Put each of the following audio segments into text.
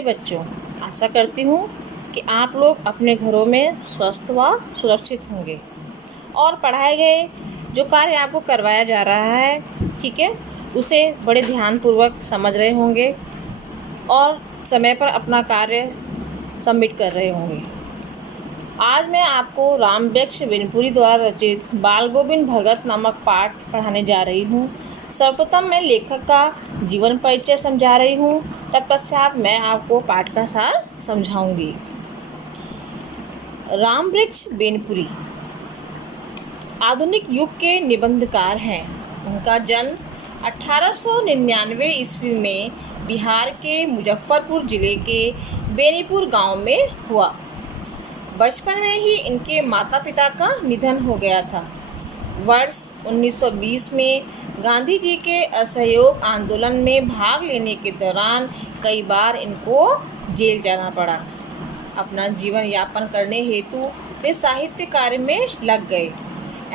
प्यारे बच्चों, आशा करती हूँ कि आप लोग अपने घरों में स्वस्थ व सुरक्षित होंगे और पढ़ाए गए जो कार्य आपको करवाया जा रहा है, ठीक है, उसे बड़े ध्यानपूर्वक समझ रहे होंगे और समय पर अपना कार्य सबमिट कर रहे होंगे। आज मैं आपको रामवृक्ष बिनपुरी द्वारा रचित बाल गोविंद भगत नामक पाठ पढ़ाने जा रही हूँ। सर्वप्रथम मैं लेखक का जीवन परिचय समझा रही हूँ, तत्पश्चात मैं आपको पाठ का सार समझाऊंगी। रामवृक्ष बिनपुरी आधुनिक युग के निबंधकार हैं। उनका जन्म 1899 ईस्वी में बिहार के मुजफ्फरपुर जिले के बेनीपुर गांव में हुआ। बचपन में ही इनके माता पिता का निधन हो गया था। वर्ष 1920 में गांधी जी के असहयोग आंदोलन में भाग लेने के दौरान कई बार इनको जेल जाना पड़ा। अपना जीवन यापन करने हेतु वे साहित्य कार्य में लग गए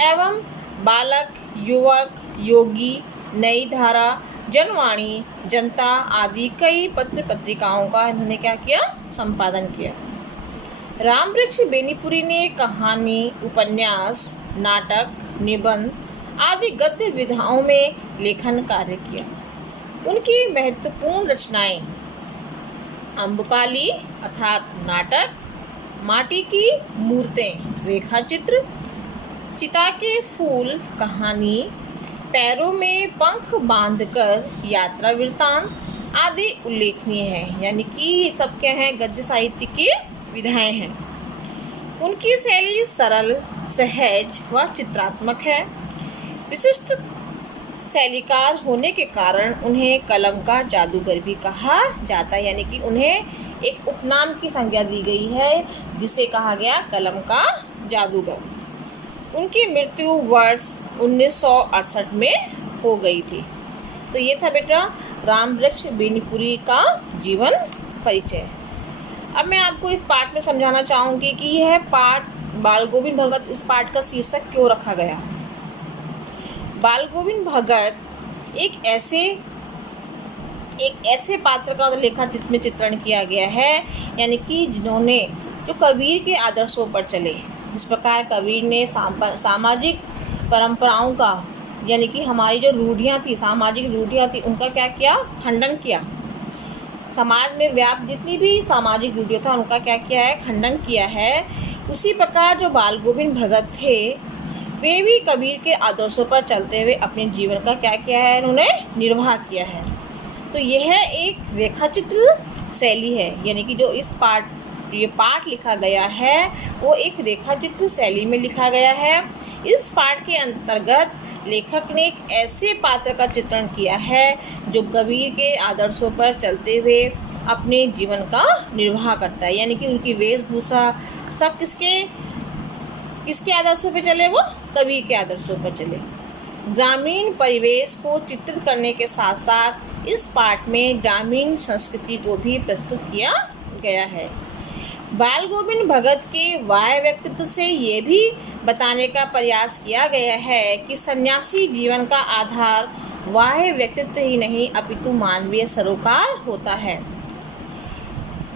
एवं बालक, युवक, योगी, नई धारा, जनवाणी, जनता आदि कई पत्र पत्रिकाओं का इन्होंने क्या किया, संपादन किया। रामवृक्ष बेनीपुरी ने कहानी, उपन्यास, नाटक, निबंध आदि गद्य विधाओं में लेखन कार्य किया। उनकी महत्वपूर्ण रचनाएं अम्बपाली अर्थात नाटक, माटी की मूर्तें रेखा चित्र, चिता के फूल कहानी, पैरों में पंख बांधकर यात्रा वृत्तांत आदि उल्लेखनीय हैं। यानी कि ये सब क्या हैं, गद्य साहित्य की विधाएं हैं। उनकी शैली सरल, सहज व चित्रात्मक है। विशिष्ट शैलीकार होने के कारण उन्हें कलम का जादूगर भी कहा जाता है। यानी कि उन्हें एक उपनाम की संज्ञा दी गई है जिसे कहा गया कलम का जादूगर। उनकी मृत्यु वर्ष 1968 में हो गई थी। तो ये था बेटा रामवृक्ष बिनपुरी का जीवन परिचय। अब मैं आपको इस पाठ में समझाना चाहूँगी कि यह पाठ बाल गोविंद भगत, इस पाठ का शीर्षक क्यों रखा गया। बाल गोविंद भगत एक ऐसे पात्र का लेखा चित्र में चित्रण किया गया है, यानी कि जिन्होंने जो कबीर के आदर्शों पर चले। जिस प्रकार कबीर ने सामाजिक परंपराओं का, यानी कि हमारी जो रूढ़ियाँ थी, सामाजिक रूढ़ियाँ थी, उनका क्या किया, खंडन किया। समाज में व्याप्त जितनी भी सामाजिक रूढ़ियाँ था उनका क्या किया है, खंडन किया है। उसी प्रकार जो बाल गोविंद भगत थे वे भी कबीर के आदर्शों पर चलते हुए अपने जीवन का क्या किया है, उन्होंने निर्वाह किया है। तो यह एक रेखाचित्र शैली है, यानी कि जो ये पाठ लिखा गया है वो एक रेखाचित्र शैली में लिखा गया है। इस पाठ के अंतर्गत लेखक ने एक ऐसे पात्र का चित्रण किया है जो कबीर के आदर्शों पर चलते हुए अपने जीवन का निर्वाह करता है। यानी कि उनकी वेशभूषा सब किसके आदर्शों पर चले, वो कबीर के आदर्शों पर चले। ग्रामीण परिवेश को चित्रित करने के साथ साथ इस पाठ में ग्रामीण संस्कृति को भी प्रस्तुत किया गया है। बाल गोविंद भगत के वाह्य व्यक्तित्व से ये भी बताने का प्रयास किया गया है कि सन्यासी जीवन का आधार वाह्य व्यक्तित्व ही नहीं अपितु मानवीय सरोकार होता है।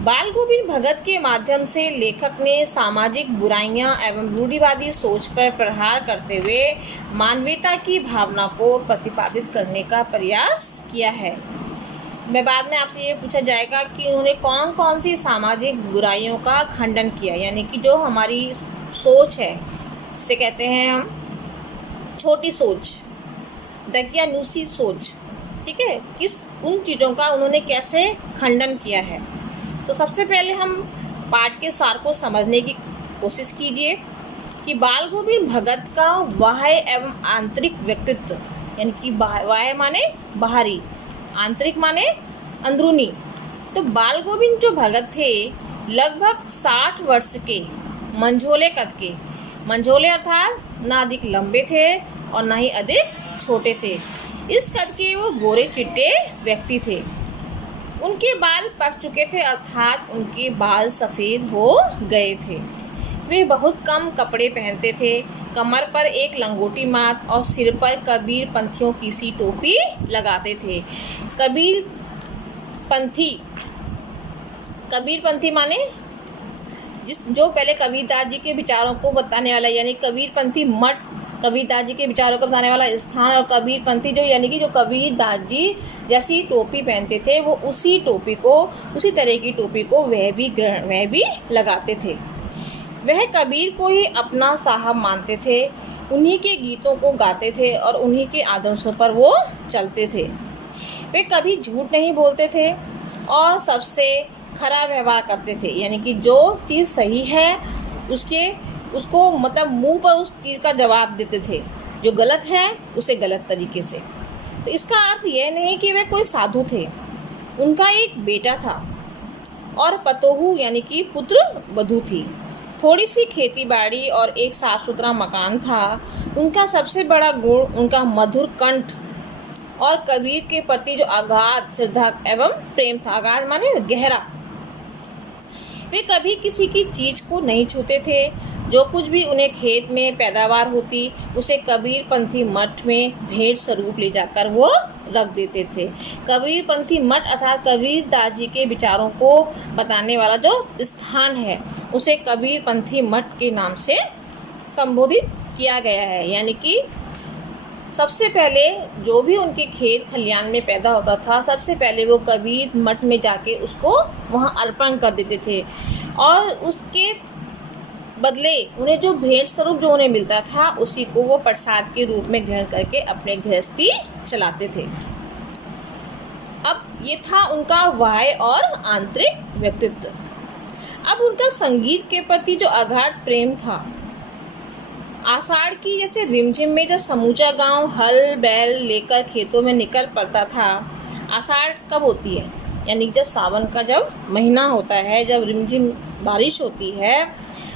बाल गोविंद भगत के माध्यम से लेखक ने सामाजिक बुराइयां एवं रूढ़िवादी सोच पर प्रहार करते हुए मानवीयता की भावना को प्रतिपादित करने का प्रयास किया है। मैं बाद में आपसे ये पूछा जाएगा कि उन्होंने कौन कौन सी सामाजिक बुराइयों का खंडन किया। यानी कि जो हमारी सोच है, जिसे कहते हैं हम छोटी सोच, दकियानूसी सोच, ठीक है, किस उन चीज़ों का उन्होंने कैसे खंडन किया है। तो सबसे पहले हम पाठ के सार को समझने की कोशिश कीजिए कि बाल गोविंद भगत का बाह्य एवं आंतरिक व्यक्तित्व, यानी कि बाह्य माने बाहरी, आंतरिक माने अंदरूनी। तो बाल गोविंद जो भगत थे लगभग 60 वर्ष के, मंझोले कद के, मंझोले अर्थात ना अधिक लंबे थे और ना ही अधिक छोटे थे। इस कद के वो गोरे चिट्टे व्यक्ति थे। उनके बाल पक चुके थे अर्थात उनके बाल सफ़ेद हो गए थे। वे बहुत कम कपड़े पहनते थे, कमर पर एक लंगोटी मात और सिर पर कबीर पंथियों की सी टोपी लगाते थे। कबीर पंथी कबीरपंथी माने जो पहले कबीरदास जी के विचारों को बताने वाला, यानी कबीरपंथी मठ कबीरदास जी के विचारों को बताने वाला स्थान, और कबीरपंथी जो यानी कि जो कबीरदास जी जैसी टोपी पहनते थे वो उसी तरह की टोपी को वह भी लगाते थे। वह कबीर को ही अपना साहब मानते थे, उन्हीं के गीतों को गाते थे और उन्हीं के आदर्शों पर वो चलते थे। वे कभी झूठ नहीं बोलते थे और सबसे खरा व्यवहार करते थे, यानी कि जो चीज़ सही है उसको मतलब मुंह पर उस चीज़ का जवाब देते थे, जो गलत है उसे गलत तरीके से। तो इसका अर्थ यह नहीं कि वे कोई साधु थे। उनका एक बेटा था और पतोहू यानी कि पुत्र वधू थी। थोड़ी सी खेती बाड़ी और एक साफ सुथरा मकान था। उनका सबसे बड़ा गुण उनका मधुर कंठ और कबीर के प्रति जो अगाध श्रद्धा एवं प्रेम था। अगाध माने गहरा। वे कभी किसी की चीज़ को नहीं छूते थे। जो कुछ भी उन्हें खेत में पैदावार होती उसे कबीरपंथी मठ में भेंट स्वरूप ले जाकर वो रख देते थे। कबीरपंथी मठ अर्थात कबीरदास जी के विचारों को बताने वाला जो स्थान है उसे कबीरपंथी मठ के नाम से संबोधित किया गया है। यानी कि सबसे पहले जो भी उनके खेत खलियान में पैदा होता था, सबसे पहले वो कबीर मठ में जाके उसको वहाँ अर्पण कर देते थे और उसके बदले उन्हें जो भेंट स्वरूप जो उन्हें मिलता था उसी को वो प्रसाद के रूप में ग्रहण करके अपने गृहस्थी चलाते थे। अब ये था उनका बाह्य और आंतरिक व्यक्तित्व। अब उनका संगीत के प्रति जो अगाध प्रेम था। आषाढ़ की जैसे रिमझिम में जब समूचा गांव हल बैल लेकर खेतों में निकल पड़ता था। आषाढ़ कब होती है? यानी जब सावन का जब महीना होता है, जब रिमझिम बारिश होती है,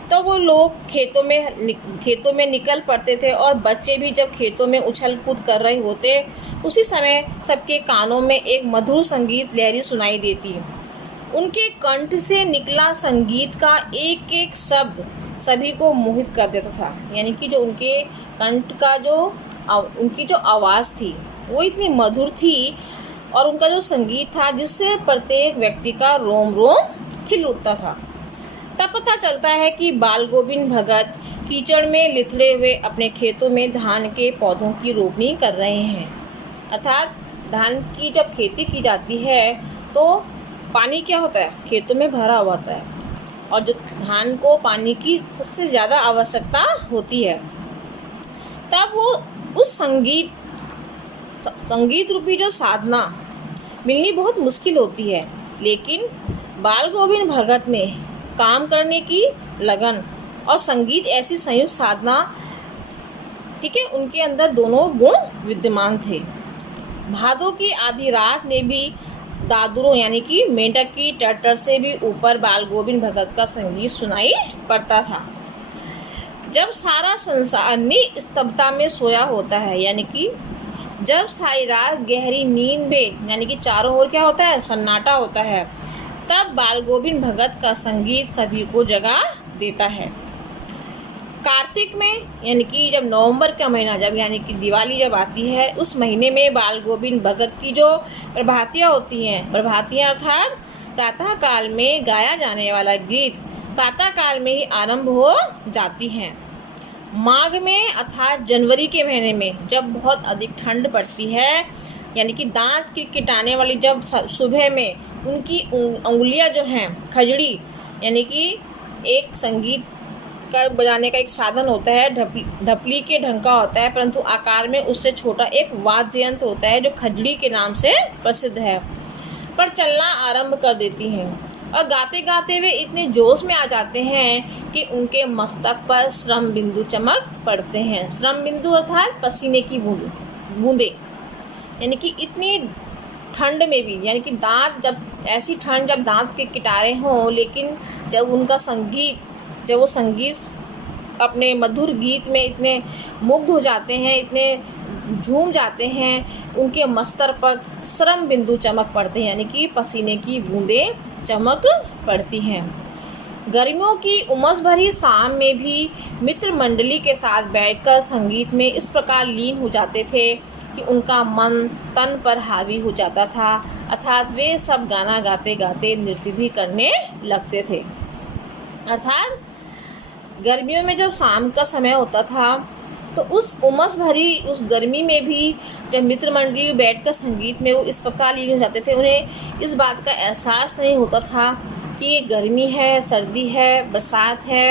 तो वो लोग खेतों में निकल पड़ते थे और बच्चे भी जब खेतों में उछल कूद कर रहे होते, उसी समय सबके कानों में एक मधुर संगीत लहरी सुनाई देती। उनके कंठ से निकला संगीत का एक एक शब्द सभी को मोहित कर देता था। यानी कि जो उनके कंठ का उनकी जो आवाज़ थी वो इतनी मधुर थी और उनका जो संगीत था जिससे प्रत्येक व्यक्ति का रोम रोम खिल उठता था। तब पता चलता है कि बाल गोविंद भगत कीचड़ में लिथड़े हुए अपने खेतों में धान के पौधों की रोपनी कर रहे हैं। अर्थात धान की जब खेती की जाती है तो पानी क्या होता है, खेतों में भरा हुआ होता है और जो धान को पानी की सबसे ज़्यादा आवश्यकता होती है, तब वो उस संगीत रूपी जो साधना मिलनी बहुत मुश्किल होती है। लेकिन बाल गोविंद भगत में काम करने की लगन और संगीत ऐसी संयुक्त साधना, ठीक है, उनके अंदर दोनों गुण विद्यमान थे। भादों की आधी रात में भी दादुरों यानी कि मेंढक की टटर से भी ऊपर बाल गोविंद भगत का संगीत सुनाई पड़ता था। जब सारा संसार निस्तब्धता में सोया होता है, यानी कि जब सारी रात गहरी नींद में यानी कि चारों ओर क्या होता है, सन्नाटा होता है, तब बाल गोविंद भगत का संगीत सभी को जगा देता है। कार्तिक में यानी कि जब नवंबर का महीना जब यानी कि दिवाली जब आती है, उस महीने में बाल गोविंद भगत की जो प्रभातियाँ होती हैं, प्रभातियाँ अर्थात प्रातः काल में गाया जाने वाला गीत प्रातः काल में ही आरंभ हो जाती हैं। माघ में अर्थात जनवरी के महीने में जब बहुत अधिक ठंड पड़ती है, यानी कि दांत किटकिटाने वाली जब सुबह में उनकी उंगलियां जो हैं खजड़ी, यानी कि एक संगीत का बजाने का एक साधन होता है, ढपली के ढंग का होता है, परंतु आकार में उससे छोटा एक वाद्य यंत्र होता है जो खजड़ी के नाम से प्रसिद्ध है, पर चलना आरंभ कर देती हैं और गाते गाते वे इतने जोश में आ जाते हैं कि उनके मस्तक पर श्रम बिंदु चमक पड़ते हैं। श्रम बिंदु अर्थात पसीने की बूंदें, यानी कि इतनी ठंड में भी, यानी कि दांत जब ऐसी ठंड जब दांत के किटारे हों, लेकिन जब वो संगीत अपने मधुर गीत में इतने मुग्ध हो जाते हैं, इतने झूम जाते हैं, उनके मस्तक पर श्रम बिंदु चमक पड़ते हैं, यानी कि पसीने की बूंदें चमक पड़ती हैं। गर्मियों की उमस भरी शाम में भी मित्र मंडली के साथ बैठकर संगीत में इस प्रकार लीन हो जाते थे। कि उनका मन तन पर हावी हो जाता था, अर्थात वे सब गाना गाते गाते नृत्य भी करने लगते थे। अर्थात गर्मियों में जब शाम का समय होता था तो उस उमस भरी उस गर्मी में भी जब मित्र मंडली बैठकर संगीत में वो इस प्रकार लीन हो जाते थे, उन्हें इस बात का एहसास नहीं होता था कि ये गर्मी है, सर्दी है, बरसात है,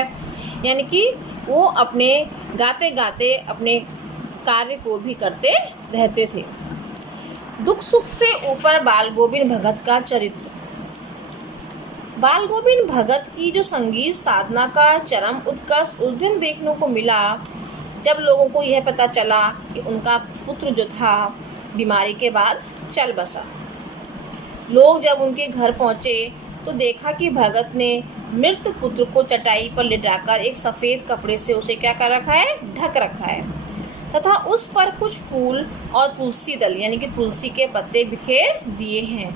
यानी कि वो अपने गाते गाते अपने कार्य को भी करते रहते थे। दुख सुख से ऊपर बाल गोविंद भगत का चरित्र। बाल गोविंद भगत की जो संगीत साधना का चरम उत्कर्ष उस दिन देखने को मिला जब लोगों को यह पता चला कि उनका पुत्र जो था बीमारी के बाद चल बसा। लोग जब उनके घर पहुंचे तो देखा कि भगत ने मृत पुत्र को चटाई पर लिटाकर एक सफ़ेद कपड़े से उसे क्या कर रखा है, ढक रखा है, तथा उस पर कुछ फूल और तुलसी दल यानी कि तुलसी के पत्ते बिखेर दिए हैं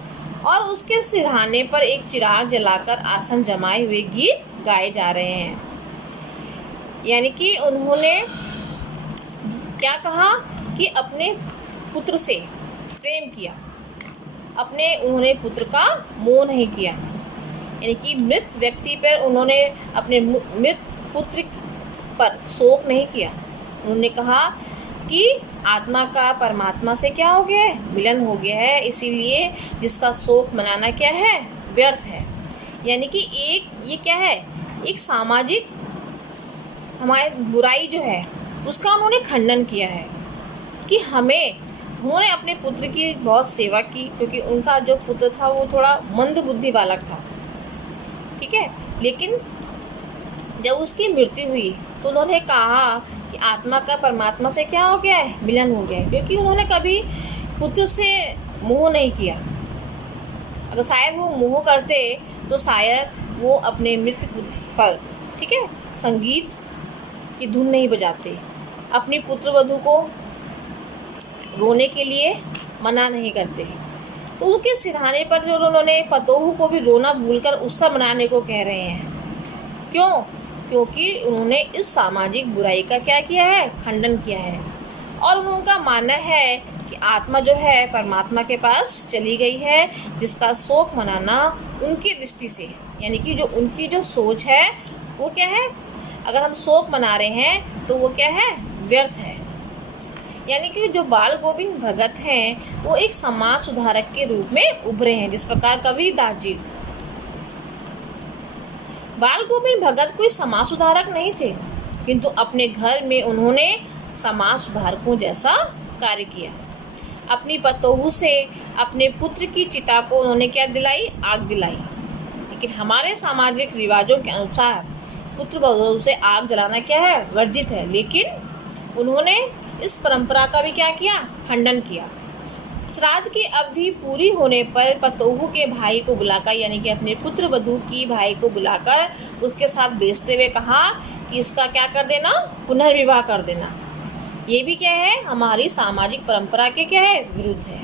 और उसके सिरहाने पर एक चिराग जलाकर आसन जमाए हुए गीत गाए जा रहे हैं। यानी कि उन्होंने क्या कहा कि अपने पुत्र से प्रेम किया, उन्होंने पुत्र का मोह नहीं किया, यानी कि मृत व्यक्ति पर उन्होंने अपने मृत पुत्र पर शोक नहीं किया। उन्होंने कहा कि आत्मा का परमात्मा से क्या हो गया है, मिलन हो गया है, इसीलिए जिसका शोक मनाना क्या है, व्यर्थ है। यानी कि एक ये क्या है, एक सामाजिक हमारे बुराई जो है उसका उन्होंने खंडन किया है कि उन्होंने अपने पुत्र की बहुत सेवा की, क्योंकि उनका जो पुत्र था वो थोड़ा मंद बुद्धि बालक था, ठीक है। लेकिन जब उसकी मृत्यु हुई तो उन्होंने कहा कि आत्मा का परमात्मा से क्या हो गया है, मिलन हो गया है, क्योंकि उन्होंने कभी पुत्र से मोह नहीं किया। अगर शायद वो मोह करते तो शायद वो अपने मृत पुत्र पर, ठीक है, संगीत की धुन नहीं बजाते, अपनी पुत्र वधू को रोने के लिए मना नहीं करते। तो उनके सिरहाने पर जो उन्होंने पतोहू को भी रोना भूलकर उत्सव मनाने को कह रहे हैं। क्यों? क्योंकि उन्होंने इस सामाजिक बुराई का क्या किया है, खंडन किया है। और उनका मानना है कि आत्मा जो है परमात्मा के पास चली गई है, जिसका शोक मनाना उनकी दृष्टि से, यानी कि जो उनकी जो सोच है वो क्या है, अगर हम शोक मना रहे हैं तो वो क्या है, व्यर्थ है। यानी कि जो बाल गोविंद भगत हैं वो एक समाज सुधारक के रूप में उभरे हैं, जिस प्रकार कबीरदास जी। बाल गोविंद भगत कोई समाज सुधारक नहीं थे, किंतु अपने घर में उन्होंने समाज सुधारकों जैसा कार्य किया। अपनी पतोहू से अपने पुत्र की चिता को उन्होंने क्या दिलाई, आग दिलाई। लेकिन हमारे सामाजिक रिवाजों के अनुसार पुत्र वधू से आग जलाना क्या है, वर्जित है। लेकिन उन्होंने इस परंपरा का भी क्या किया, खंडन किया। श्राद्ध की अवधि पूरी होने पर पतोहू के भाई को बुलाकर, यानी कि अपने पुत्र वधू की भाई को बुलाकर उसके साथ बेचते हुए कहा कि इसका क्या कर देना, पुनर्विवाह कर देना। ये भी क्या है, हमारी सामाजिक परंपरा के क्या है, विरुद्ध है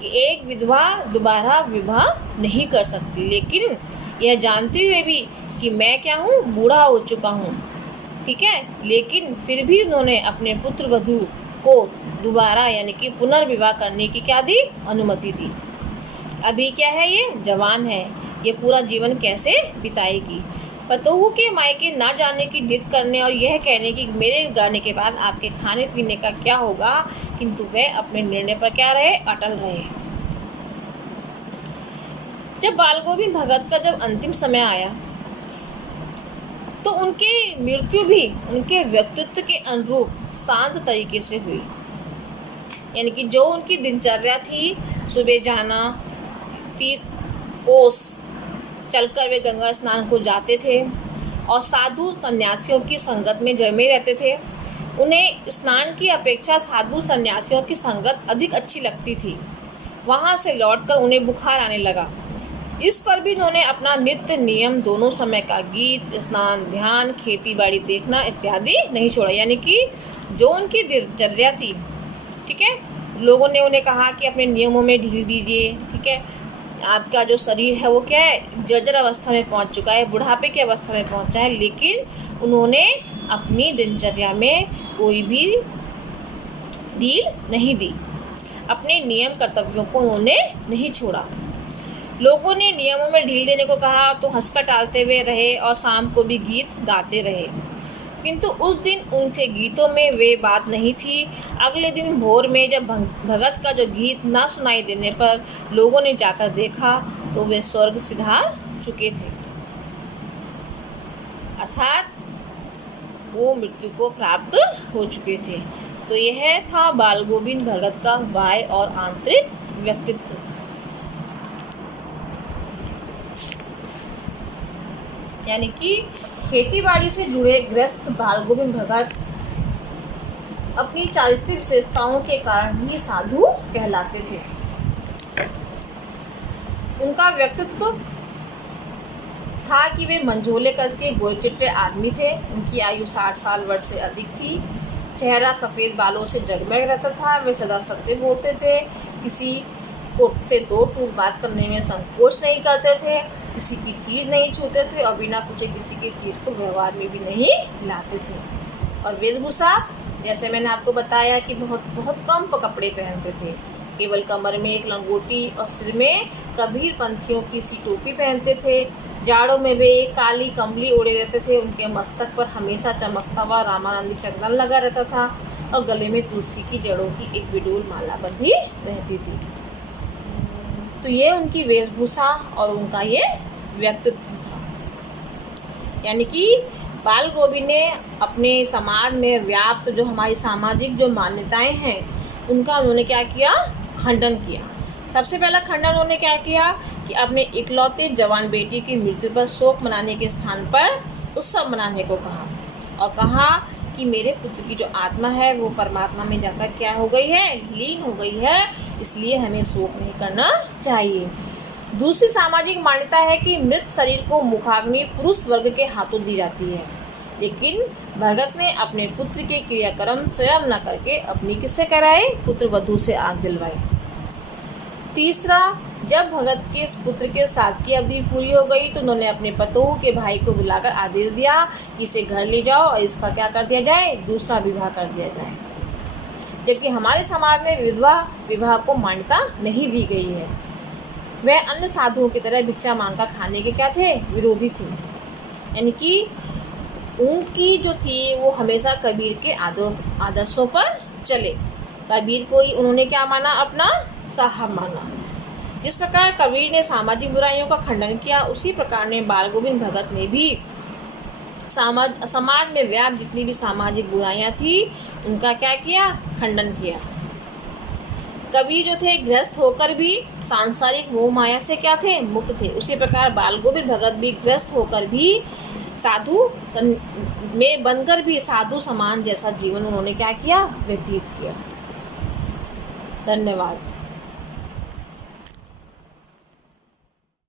कि एक विधवा दोबारा विवाह नहीं कर सकती। लेकिन यह जानते हुए भी कि मैं क्या हूँ, बूढ़ा हो चुका हूँ, ठीक है, लेकिन फिर भी उन्होंने अपने पुत्र वधू को दोबारा यानी कि पुनर्विवाह करने की क्या दी, अनुमति दी। अभी क्या है, ये जवान है, ये पूरा जीवन कैसे बिताएगी। पतोहू के मायके ना जाने की जिद करने और यह कहने की मेरे जाने के बाद आपके खाने पीने का क्या होगा, किंतु वह अपने निर्णय पर क्या रहे, अटल रहे। जब बाल गोविंद भगत का जब अंतिम समय आया तो उनकी मृत्यु भी उनके व्यक्तित्व के अनुरूप शांत तरीके से हुई। यानी कि जो उनकी दिनचर्या थी, सुबह जाना, 30 कोस चलकर वे गंगा स्नान को जाते थे और साधु सन्यासियों की संगत में जमे रहते थे। उन्हें स्नान की अपेक्षा साधु सन्यासियों की संगत अधिक अच्छी लगती थी। वहाँ से लौटकर उन्हें बुखार आने लगा। इस पर भी उन्होंने अपना नित्य नियम, दोनों समय का गीत, स्नान, ध्यान, खेती बाड़ी देखना इत्यादि नहीं छोड़ा। यानी कि जो उनकी दिनचर्या थी, ठीक है, लोगों ने उन्हें कहा कि अपने नियमों में ढील दीजिए, ठीक है, आपका जो शरीर है वो क्या है, जर्जर अवस्था में पहुंच चुका है, बुढ़ापे की अवस्था में पहुंचा है। लेकिन उन्होंने अपनी दिनचर्या में कोई भी ढील नहीं दी। अपने नियम कर्तव्यों को उन्होंने नहीं छोड़ा। लोगों ने नियमों में ढील देने को कहा तो हंसकर टालते हुए रहे और शाम को भी गीत गाते रहे, किंतु उस दिन उनके गीतों में वे बात नहीं थी। अगले दिन भोर में जब भगत का जो गीत न सुनाई देने पर लोगों ने जाकर देखा तो वे स्वर्ग सिधार चुके थे, अर्थात वो मृत्यु को प्राप्त हो चुके थे। तो यह था बाल गोविंद भगत का बाह्य और आंतरिक व्यक्तित्व। यानी कि खेतीबाड़ी से जुड़े गृहस्थ बाल गोविंद भगत अपनी चारित्रिक विशेषताओं के कारण ही साधु कहलाते थे। उनका व्यक्तित्व था कि वे मंझोले करके गोरे-चिट्टे आदमी थे। उनकी आयु 60 साल वर्ष से अधिक थी। चेहरा सफ़ेद बालों से जगमग रहता था। वे सदा सत्य बोलते थे। किसी को से दो टूक बात करने में संकोच नहीं करते थे। किसी की चीज़ नहीं छूते थे और बिना पूछे किसी की चीज़ को व्यवहार में भी नहीं लाते थे। और वेशभूषा, जैसे मैंने आपको बताया कि बहुत कम कपड़े पहनते थे। केवल कमर में एक लंगोटी और सिर में कबीर पंथियों की सी टोपी पहनते थे। जाड़ों में वे एक काली कंबली ओढ़े रहते थे। उनके मस्तक पर हमेशा चमकता हुआ रामानंदी चंदन लगा रहता था और गले में तुलसी की जड़ों की एक बिडोल माला बंधी रहती थी। तो ये उनकी वेशभूषा और उनका ये व्यक्तित्व था। यानी कि बाल गोविंद ने अपने समाज में व्याप्त जो हमारी सामाजिक जो मान्यताएं हैं उनका उन्होंने क्या किया, खंडन किया। सबसे पहला खंडन उन्होंने क्या किया कि अपने इकलौते जवान बेटी की मृत्यु पर शोक मनाने के स्थान पर उत्सव मनाने को कहा और कहा कि मेरे पुत्र की जो आत्मा है वो परमात्मा में जाकर क्या हो गई है, लीन हो गई है, इसलिए हमें शोक नहीं करना चाहिए। दूसरी सामाजिक मान्यता है कि मृत शरीर को मुखाग्नि पुरुष वर्ग के हाथों दी जाती है, लेकिन भगत ने अपने पुत्र के क्रियाक्रम स्वयं न करके अपनी किससे कराए, पुत्र वधू से आग दिलवाई। तीसरा, जब भगत के पुत्र के साथ की अवधि पूरी हो गई तो उन्होंने अपने पतोह के भाई को बुलाकर आदेश दिया कि इसे घर ले जाओ और इसका क्या कर दिया जाए, दूसरा विवाह कर दिया जाए। जबकि हमारे समाज में विधवा विवाह को मान्यता नहीं दी गई है। वह अन्य साधुओं की तरह भिक्षा मांगकर खाने के क्या थे, विरोधी थे। यानी कि उनकी जो थी वो हमेशा कबीर के आदर्शों पर चले। कबीर को ही उन्होंने क्या माना, अपना साहब माना। जिस प्रकार कबीर ने सामाजिक बुराइयों का खंडन किया, उसी प्रकार ने बाल गोविंद भगत ने भी समाज में व्याप्त जितनी भी सामाजिक बुराइयां थी उनका क्या किया, खंडन किया। कबीर जो थे गृहस्थ होकर भी सांसारिक मोह माया से क्या थे, मुक्त थे। उसी प्रकार बाल गोविंद भगत भी गृहस्थ होकर भी साधु में बनकर भी साधु समान जैसा जीवन उन्होंने क्या किया, व्यतीत किया। धन्यवाद।